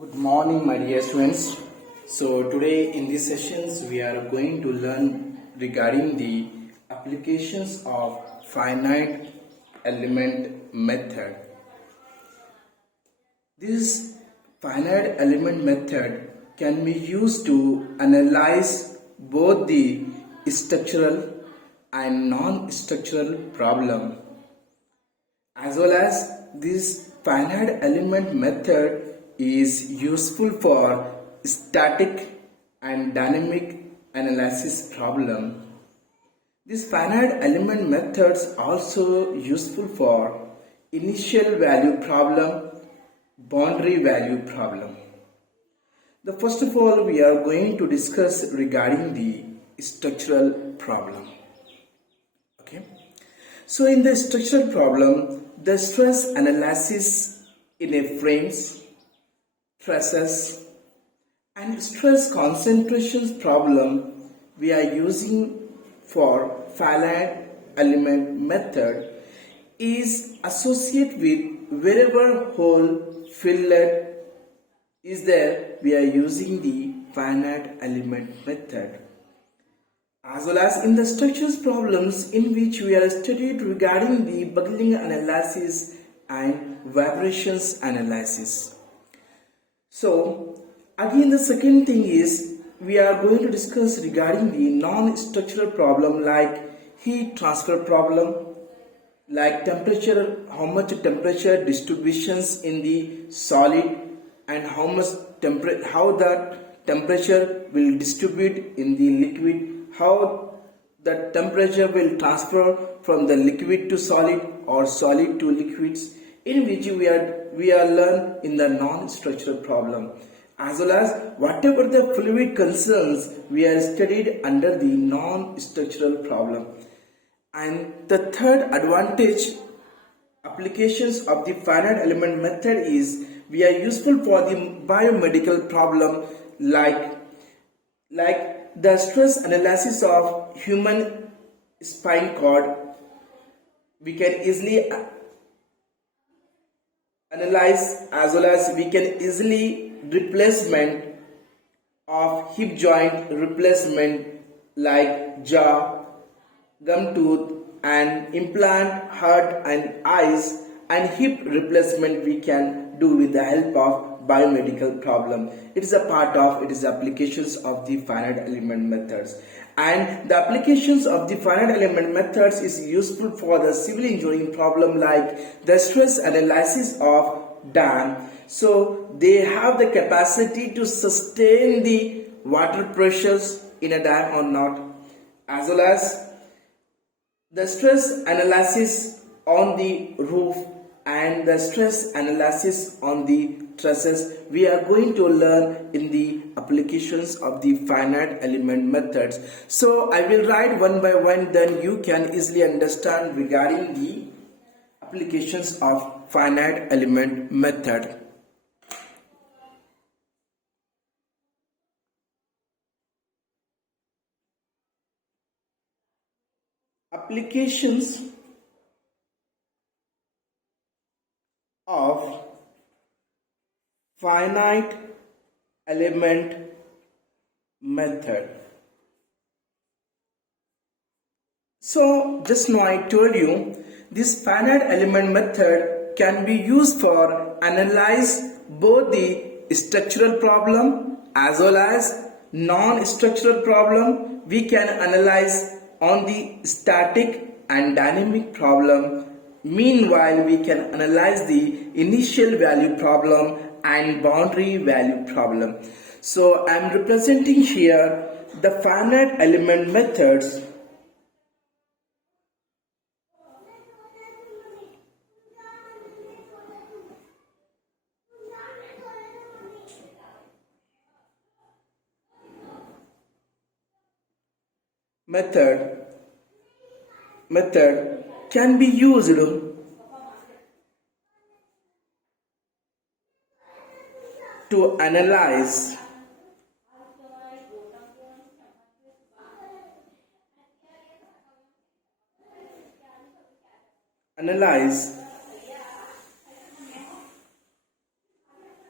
Good morning, my dear students. So today in these sessions we are going to learn regarding the applications of finite element method. This finite element method can be used to analyze both the structural and non-structural problem, as well as this finite element method is useful for static and dynamic analysis problem. This finite element methods also useful for initial value problem, boundary value problem. The first of all, we are going to discuss regarding the structural problem. Okay. So in the structural problem, the stress analysis in a frames, stresses and stress concentrations problem we are using for finite element method is associated with wherever hole fillet is there, we are using the finite element method. As well as in the structures problems in which we are studied regarding the buckling analysis and vibrations analysis. So again, the second thing is we are going to discuss regarding the non-structural problem like heat transfer problem, like temperature, how much temperature distributions in the solid and how the temperature will distribute in the liquid, how the temperature will transfer from the liquid to solid or solid to liquids, in which we are learn in the non-structural problem, as well as whatever the fluid concerns we are studied under the non-structural problem. And the third advantage applications of the finite element method is we are useful for the biomedical problem like the stress analysis of human spine cord. We can easily analyze, as well as we can easily replacement of hip joint replacement like jaw, gum tooth and implant, heart and eyes and hip replacement we can do with the help of biomedical problem. It is a part of, it is applications of the finite element methods. And the applications of the finite element methods is useful for the civil engineering problem like the stress analysis of dam. So they have the capacity to sustain the water pressures in a dam or not, as well as the stress analysis on the roof and the stress analysis on the trusses we are going to learn in the applications of the finite element methods. So I will write one by one, then you can easily understand regarding the applications of finite element method. Applications of finite element method. So just now I told you this finite element method can be used for analyze both the structural problem as well as non-structural problem. We can analyze on the static and dynamic problem. Meanwhile, we can analyze the initial value problem and boundary value problem. So I am representing here the finite element methods method can be used to analyze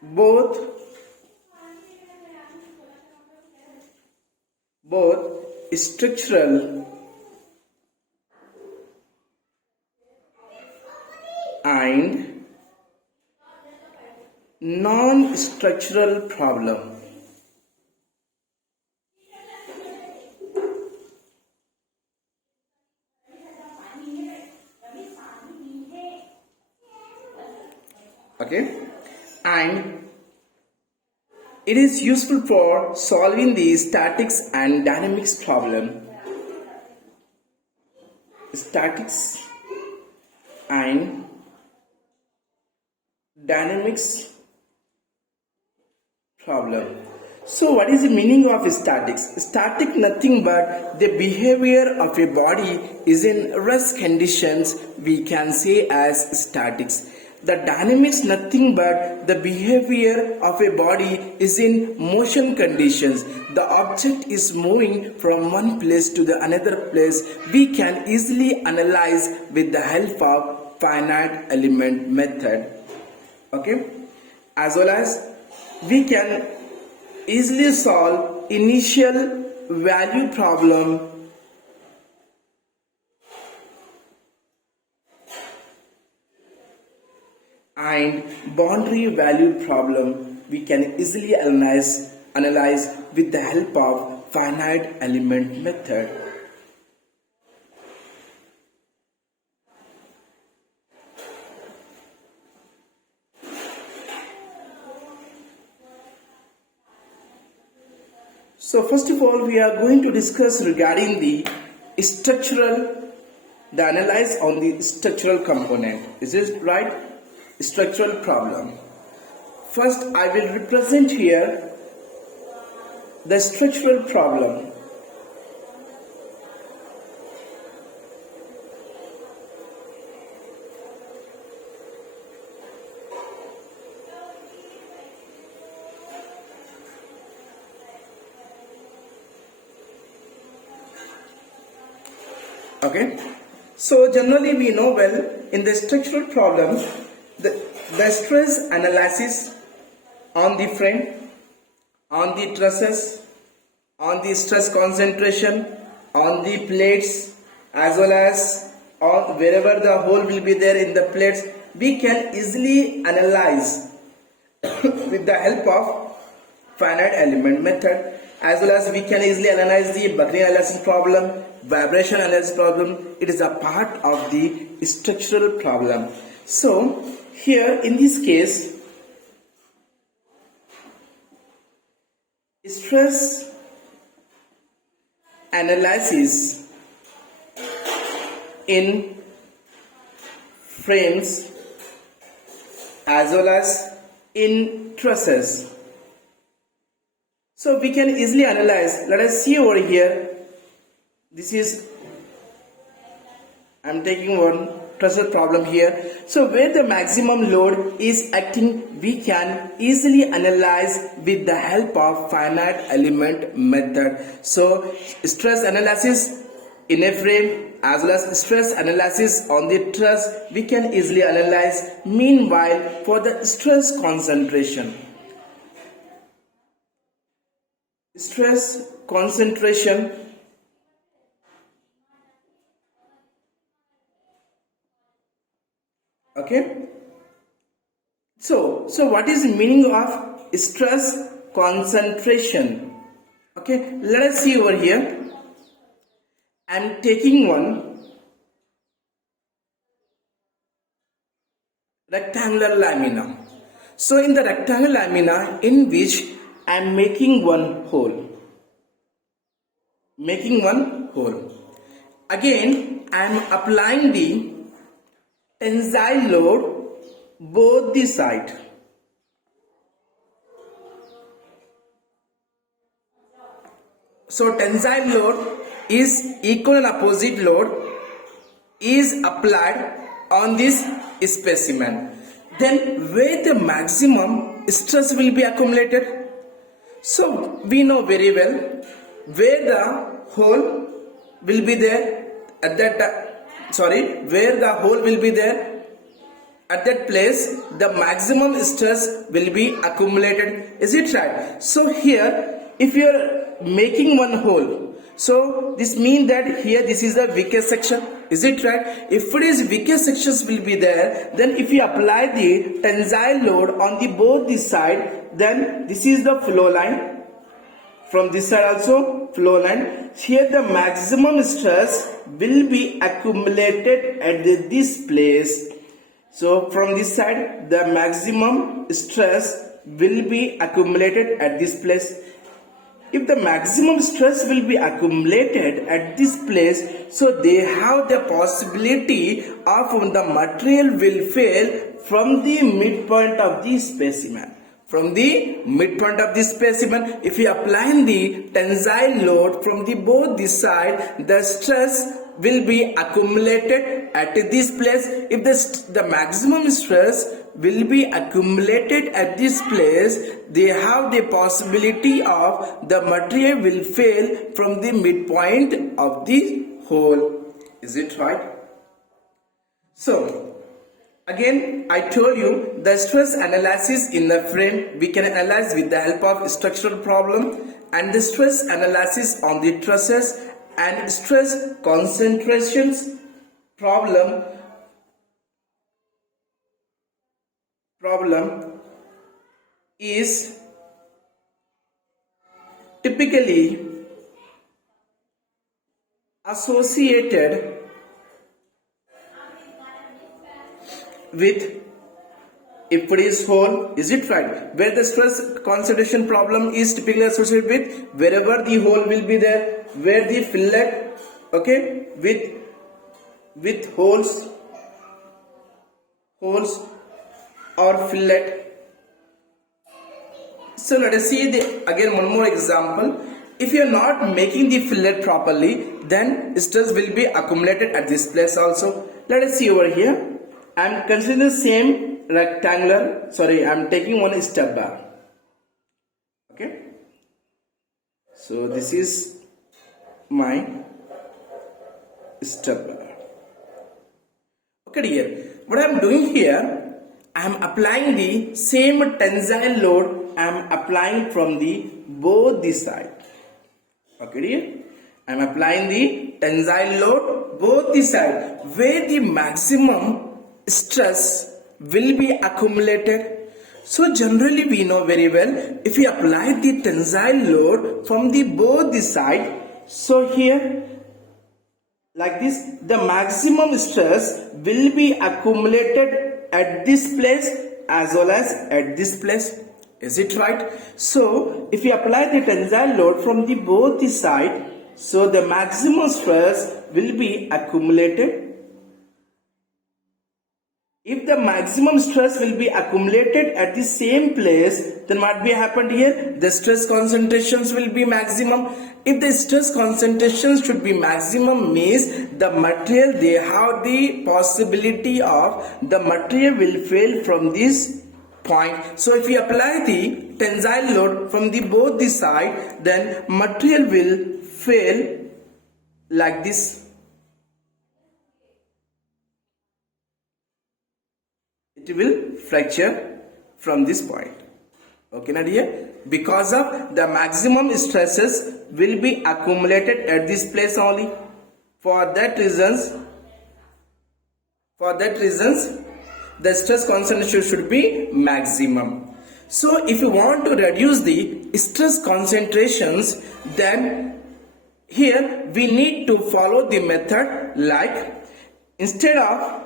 both both structural and non-structural problem. Okay, and it is useful for solving the statics and dynamics problem. Statics and dynamics problem. So what is the meaning of statics? Static nothing but the behavior of a body is in rest conditions, we can say as statics. The dynamics nothing but the behavior of a body is in motion conditions. The object is moving from one place to the another place. We can easily analyze with the help of finite element method. Okay, as well as we can easily solve initial value problem and boundary value problem. We can easily analyze with the help of finite element method. So first of all, we are going to discuss regarding the analyze on the structural component. Is it right? Structural problem. First, I will represent here the structural problem. Okay, so generally we know well in the structural problems the stress analysis on the frame, on the trusses, on the stress concentration, on the plates, as well as on wherever the hole will be there in the plates, we can easily analyze with the help of finite element method, as well as we can easily analyze the buckling analysis problem, vibration analysis problem. It is a part of the structural problem. So here in this case, stress analysis in frames as well as in trusses. So we can easily analyze. Let us see over here. This is, I am taking one trussel problem here. So where the maximum load is acting, we can easily analyze with the help of finite element method. So stress analysis in a frame as well as stress analysis on the truss, we can easily analyze. Meanwhile, for the stress concentration, okay, so what is the meaning of stress concentration? Okay, let us see over here. I am taking one rectangular lamina. So in the rectangular lamina, in which I am making one hole. Again, I am applying the tensile load both the side. So tensile load is equal and opposite load is applied on this specimen. Then where the maximum stress will be accumulated? So we know very well where the hole will be there at that where the hole will be there at that place, the maximum stress will be accumulated. Is it right? So here, if you are making one hole. So this means that here this is the weakest section. Is it right? If it is weakest sections will be there, then if we apply the tensile load on the both this side, then this is the flow line. From this side also flow line. Here the maximum stress will be accumulated at this place. So from this side the maximum stress will be accumulated at this place. If the maximum stress will be accumulated at this place, so they have the possibility of the material will fail from the midpoint of the specimen. From the midpoint of the specimen, if we apply the tensile load from the both this side, the stress will be accumulated at this place. If the maximum stress will be accumulated at this place, they have the possibility of the material will fail from the midpoint of the hole. Is it right? So again, I told you the stress analysis in the frame we can analyze with the help of structural problem, and the stress analysis on the trusses and stress concentrations problem is typically associated with if it is hole. Is it right? Where the stress concentration problem is typically associated with wherever the hole will be there, where the fillet, okay, with holes or fillet. So let us see again one more example. If you are not making the fillet properly, then stress will be accumulated at this place also. Let us see over here. I am considering the same rectangular, sorry, I am taking one step bar. Okay. So this is my step bar. Okay dear, what I am doing here, I am applying the same tensile load I am applying from the both the side. Okay dear, I am applying the tensile load both the side where the maximum stress will be accumulated. So generally we know very well, if we apply the tensile load from the both the side, so here like this, the maximum stress will be accumulated at this place as well as at this place. Is it right? So if we apply the tensile load from the both the side, so the maximum stress will be accumulated. If the maximum stress will be accumulated at the same place, then what will happen here? The stress concentrations will be maximum. If the stress concentrations should be maximum, means the material, they have the possibility of the material will fail from this point. So if we apply the tensile load from the both the side, then material will fail like this. It will fracture from this point. Okay, na dear? Because of the maximum stresses will be accumulated at this place only. For that reasons, the stress concentration should be maximum. So if you want to reduce the stress concentrations, then here we need to follow the method like, instead of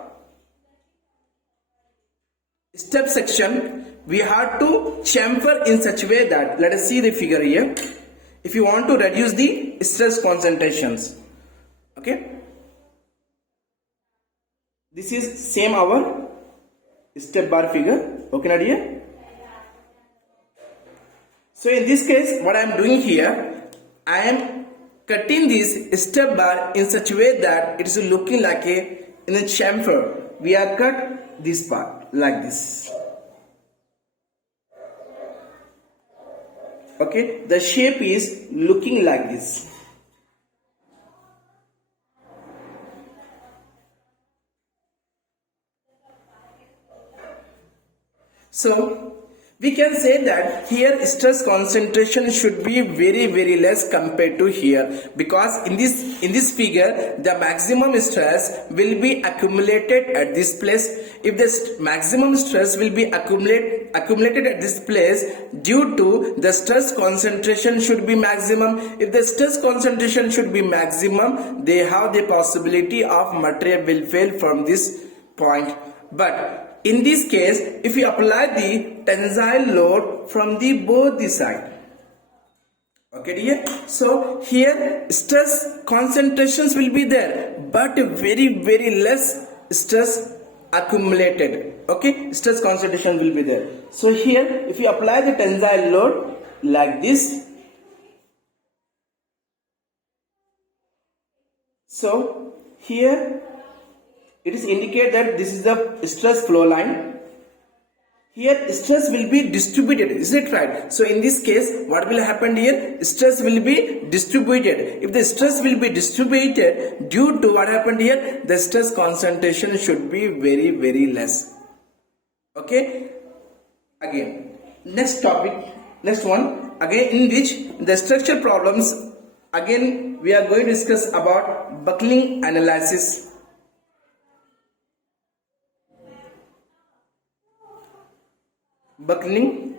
step section, we have to chamfer in such a way that, let us see the figure here. If you want to reduce the stress concentrations, okay, this is same our step bar figure. Okay, na dear? So in this case, what I am doing here, I am cutting this step bar in such a way that it is looking like in a chamfer. We are cut this part like this. Okay, the shape is looking like this. So We can say that here stress concentration should be very less compared to here, because in this figure the maximum stress will be accumulated at this place. If the maximum stress will be accumulated at this place, due to the stress concentration should be maximum. If the stress concentration should be maximum, they have the possibility of material will fail from this point. But in this case, if you apply the tensile load from the both the side, okay dear, so here stress concentrations will be there, but very less stress accumulated. Okay, stress concentration will be there. So here if you apply the tensile load like this, so here it is indicate that this is the stress flow line. Here stress will be distributed, is it right? So in this case what will happen here? Stress will be distributed. If the stress will be distributed, due to what happened here, the stress concentration should be very less. Okay, again next topic, next one, again in which the structural problems, again we are going to discuss about buckling analysis. Buckling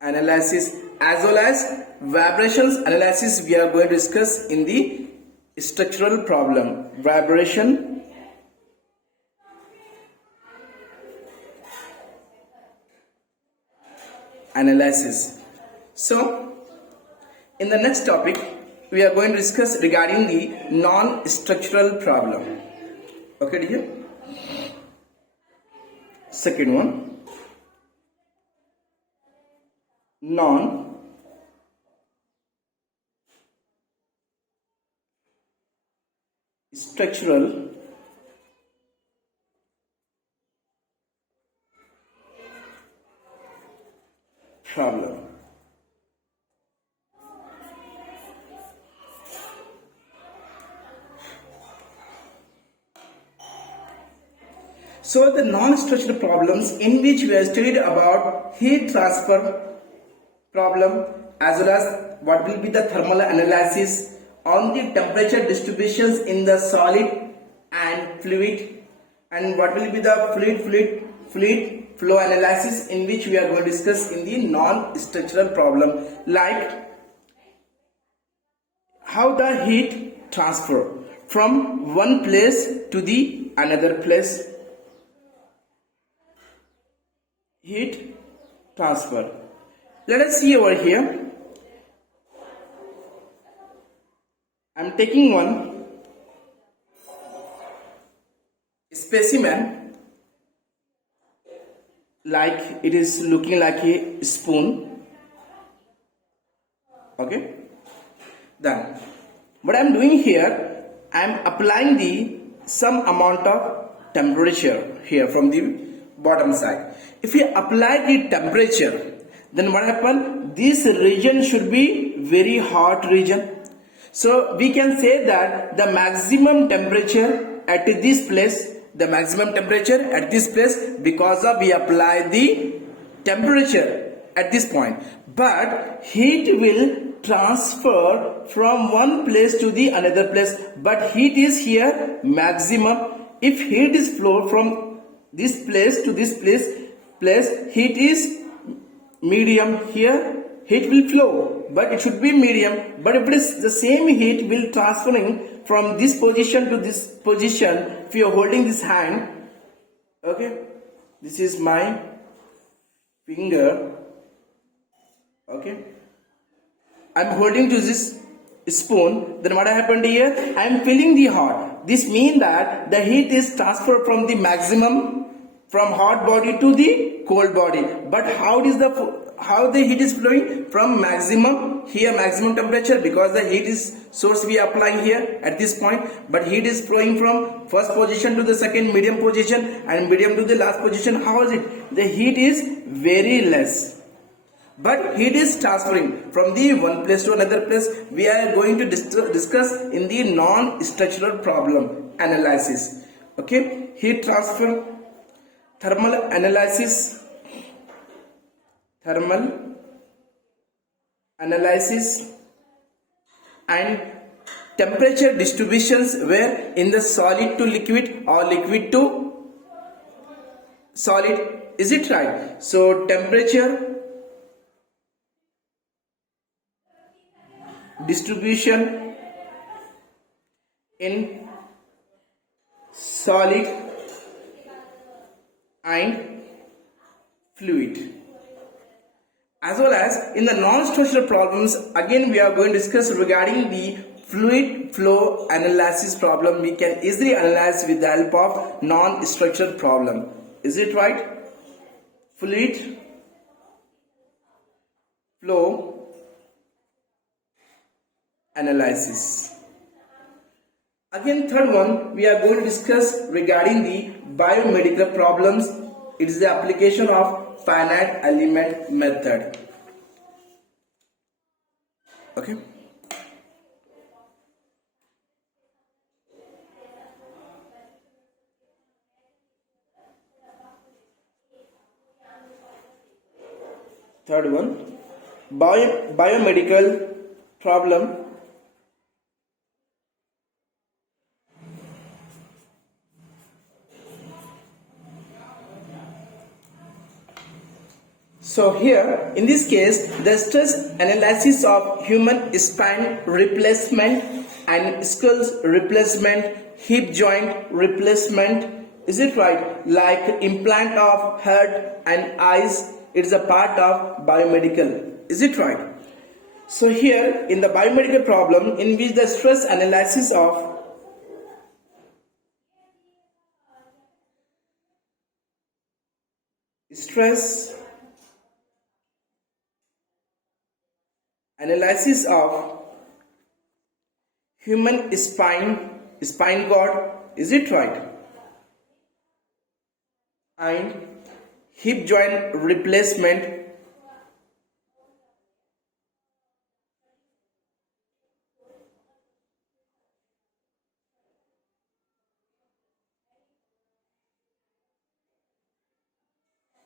analysis as well as vibrations analysis we are going to discuss in the structural problem. Vibration analysis. So in the next topic we are going to discuss regarding the non-structural problem. Okay dear. Second one, non-structural problem. So the non-structural problems in which we have studied about heat transfer problem as well as what will be the thermal analysis on the temperature distributions in the solid and fluid, and what will be the fluid flow analysis in which we are going to discuss in the non-structural problem, like how the heat transfer from one place to the another place. Heat transfer. Let us see over here. I am taking one specimen, like it is looking like a spoon. Okay. Then what I am doing here, I am applying the some amount of temperature here from the bottom side. If you apply the temperature, then what happen? This region should be very hot region. So we can say that the maximum temperature at this place, because of we apply the temperature at this point, but heat will transfer from one place to the another place, but heat is here maximum. If heat is flow from this place to this place, heat is medium. Here heat will flow, but it should be medium. But if it is the same heat will transferring from this position to this position, if you are holding this hand, okay, this is my finger, okay, I am holding to this spoon, then what happened here? I am feeling the hot. This means that the heat is transferred from the maximum, from hot body to the cold body. But how the heat is flowing from maximum, here maximum temperature, because the heat is source we are applying here at this point, but heat is flowing from first position to the second medium position and medium to the last position. How is it? The heat is very less, but heat is transferring from the one place to another place. We are going to discuss in the non-structural problem analysis. Okay, heat transfer, thermal analysis, thermal analysis and temperature distributions where in the solid to liquid or liquid to solid. Is it right? So temperature distribution in solid and fluid, as well as in the non-structural problems. Again we are going to discuss regarding the fluid flow analysis problem. We can easily analyze with the help of non-structural problem. Is it right? Fluid flow analysis. Again, third one we are going to discuss regarding the biomedical problems. It is the application of finite element method. Okay. Third one, biomedical problem. So here in this case the stress analysis of human spine replacement and skull replacement, hip joint replacement. Is it right? Like implant of head and eyes, it is a part of biomedical. Is it right? So here in the biomedical problem in which the stress analysis of human spine cord, is it right, and hip joint replacement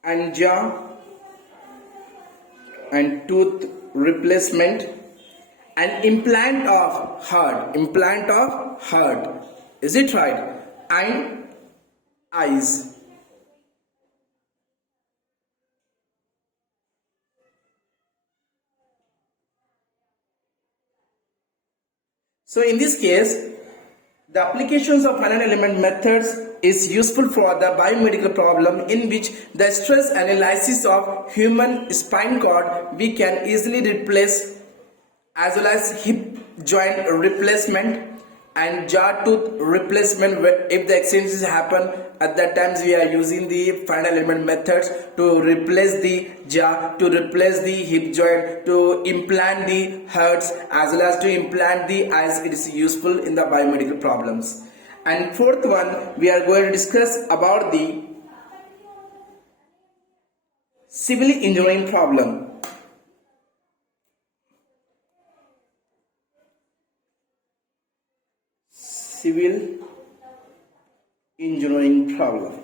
and jaw and tooth replacement and implant of heart, is it right, and eyes. So in this case the applications of finite element methods is useful for the biomedical problem in which the stress analysis of human spine cord we can easily replace, as well as hip joint replacement and jaw tooth replacement. If the exchanges happen at that times we are using the finite element methods to replace the jaw, to replace the hip joint, to implant the hearts, as well as to implant the eyes. It is useful in the biomedical problems. And fourth one we are going to discuss about the civil engineering problem. Civil engineering problem.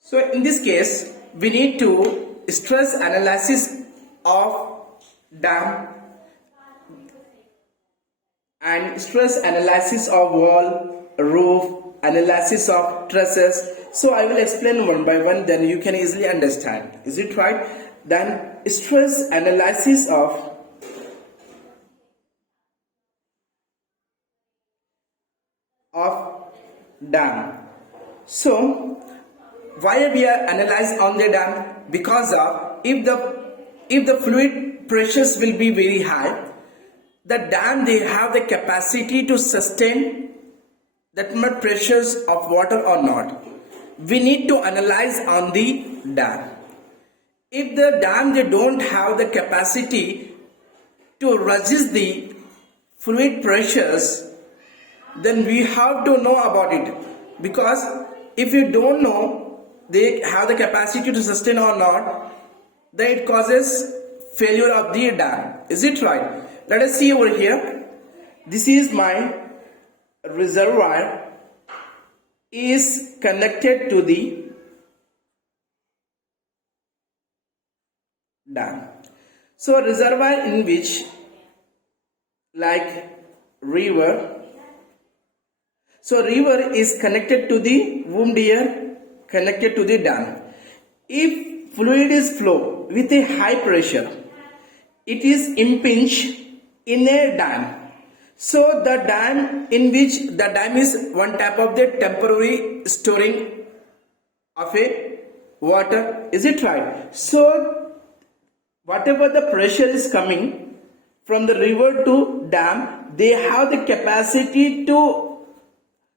So in this case we need to stress analysis of dam and stress analysis of wall, roof, analysis of trusses. So I will explain one by one, then you can easily understand. Is it right? Then stress analysis of dam. So why we are analyzing on the dam? Because of if the fluid pressures will be very high, the dam they have the capacity to sustain that much pressures of water or not. We need to analyze on the dam. If the dam they don't have the capacity to resist the fluid pressures, then we have to know about it, because if you don't know they have the capacity to sustain or not, then it causes failure of the dam. Is it right? Let us see over here. This is my reservoir is connected to the dam. So a reservoir in which, like river, so river is connected to the womb deer, connected to the dam. If fluid is flow with a high pressure, it is impinged in a dam. So the dam in which the dam is one type of the temporary storing of a water. Is it right? So whatever the pressure is coming from the river to dam, they have the capacity to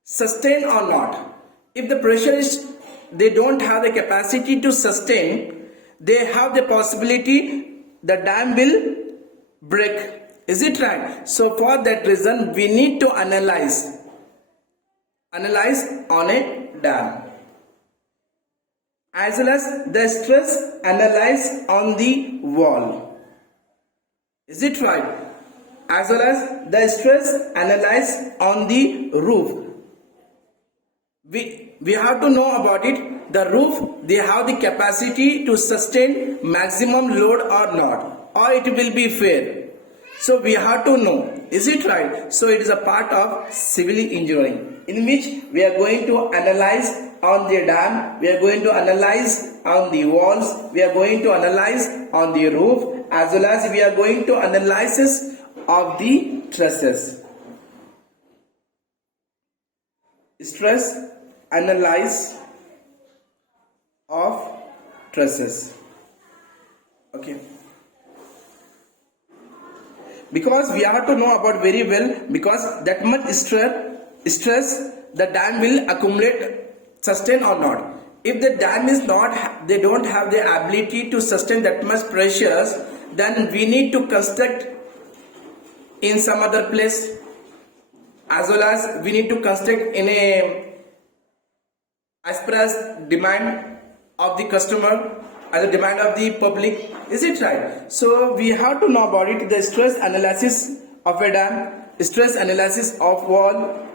sustain or not. If the pressure is, they don't have the capacity to sustain, they have the possibility the dam will break. Is it right? So for that reason we need to analyze on a dam, as well as the stress analyze on the wall. Is it right? As well as the stress analyze on the roof. We have to know about it. The roof, they have the capacity to sustain maximum load or not, or it will be fair. So we have to know. Is it right? So it is a part of civil engineering, in which we are going to analyze on the dam, we are going to analyze on the walls, we are going to analyze on the roof, as well as we are going to analysis of the trusses. Stress analyze of trusses. Okay. Because we have to know about very well, because that much stress the dam will accumulate, sustain or not. If the dam is not, they don't have the ability to sustain that much pressures, then we need to construct in some other place, as well as we need to construct in a as per as demand of the customer, as a demand of the public. Is it right? So we have to know about it. The stress analysis of a dam, stress analysis of wall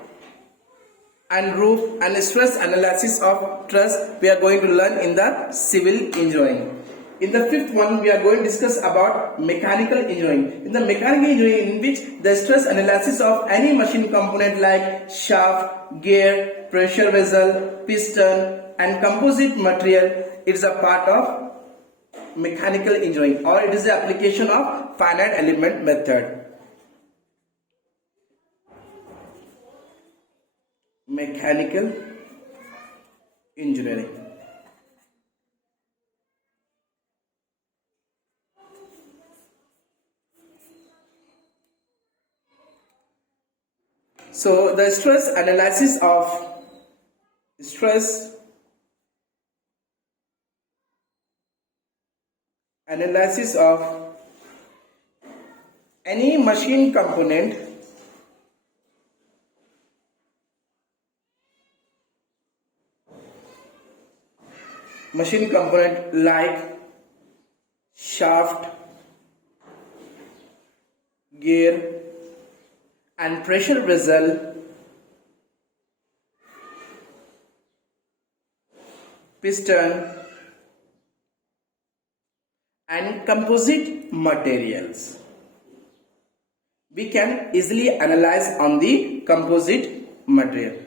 and roof, and stress analysis of truss we are going to learn in the civil engineering. In the fifth one, we are going to discuss about mechanical engineering. In the mechanical engineering, in which the stress analysis of any machine component like shaft, gear, pressure vessel, piston and composite material, it is a part of mechanical engineering, or it is the application of finite element method. Mechanical engineering. So the stress analysis of any machine component like shaft, gear and pressure vessel, piston and composite materials. We can easily analyze on the composite material.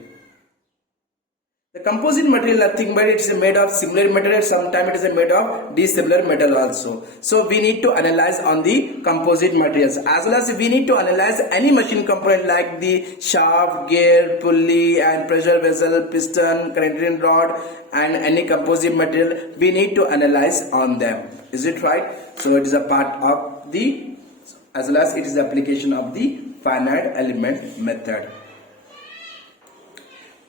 The composite material, nothing but it is made of similar material, sometimes it is made of dissimilar metal also. So we need to analyze on the composite materials, as well as we need to analyze any machine component like the shaft, gear, pulley and pressure vessel, piston, current rod and any composite material. We need to analyze on them. Is it right? So it is a part of the, as well as it is the application of the finite element method.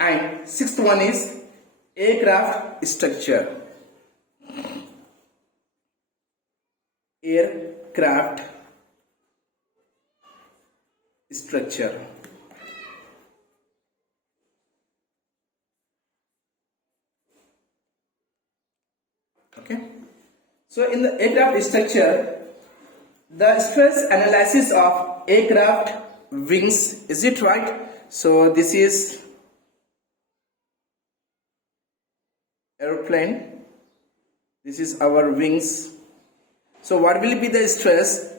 And sixth one is aircraft structure. Aircraft structure. Okay. So in the aircraft structure, the stress analysis of aircraft wings. Is it right? So this is airplane, this is our wings. So what will be the stress?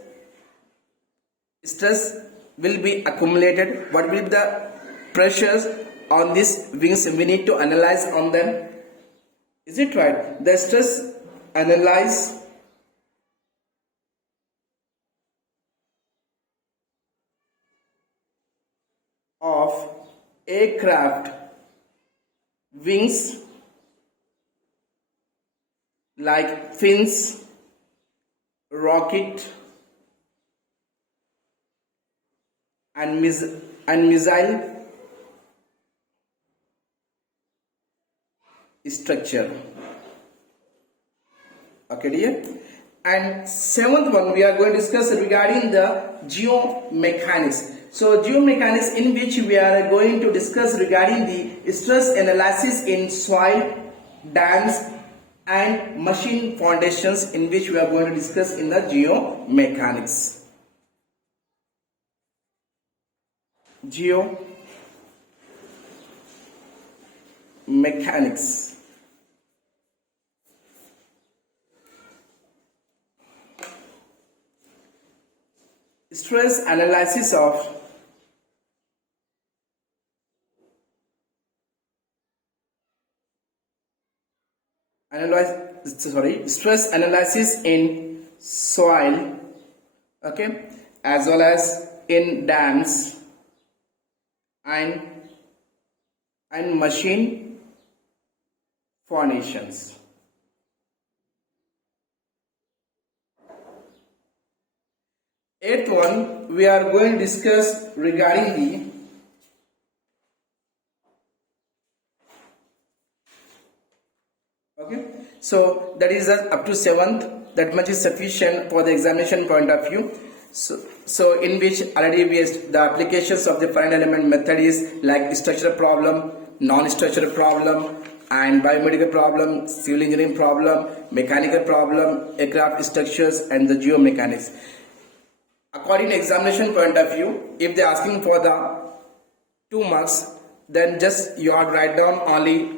Stress will be accumulated. What will be the pressures on these wings? We need to analyze on them. Is it right? The stress analyze of aircraft wings like fins, rocket and missile structure. Okay dear. And seventh one, we are going to discuss regarding the geomechanics. So geomechanics, in which we are going to discuss regarding the stress analysis in soil, dams and machine foundations, in which we are going to discuss in the geomechanics. Geomechanics. Stress analysis of stress analysis in soil, okay, as well as in dams and machine foundations. Eighth one, we are going to discuss regarding the so that is up to seventh. That much is sufficient for the examination point of view. So in which already the applications of the finite element method is like structural problem, non-structural problem, and biomedical problem, civil engineering problem, mechanical problem, aircraft structures, and the geomechanics. According to examination point of view, if they are asking for the 2 marks, then just you have to write down only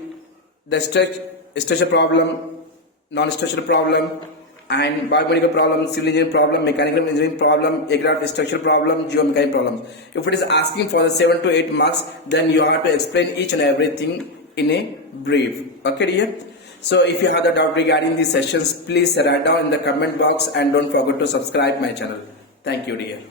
the structural problem, non-structural problem, and biomedical problem, civil engineering problem, mechanical engineering problem, aircraft structural problem, geomechanical problem. If it is asking for the 7 to 8 marks, then you have to explain each and everything in a brief. Okay dear? So if you have the doubt regarding these sessions, please write down in the comment box and don't forget to subscribe my channel. Thank you dear.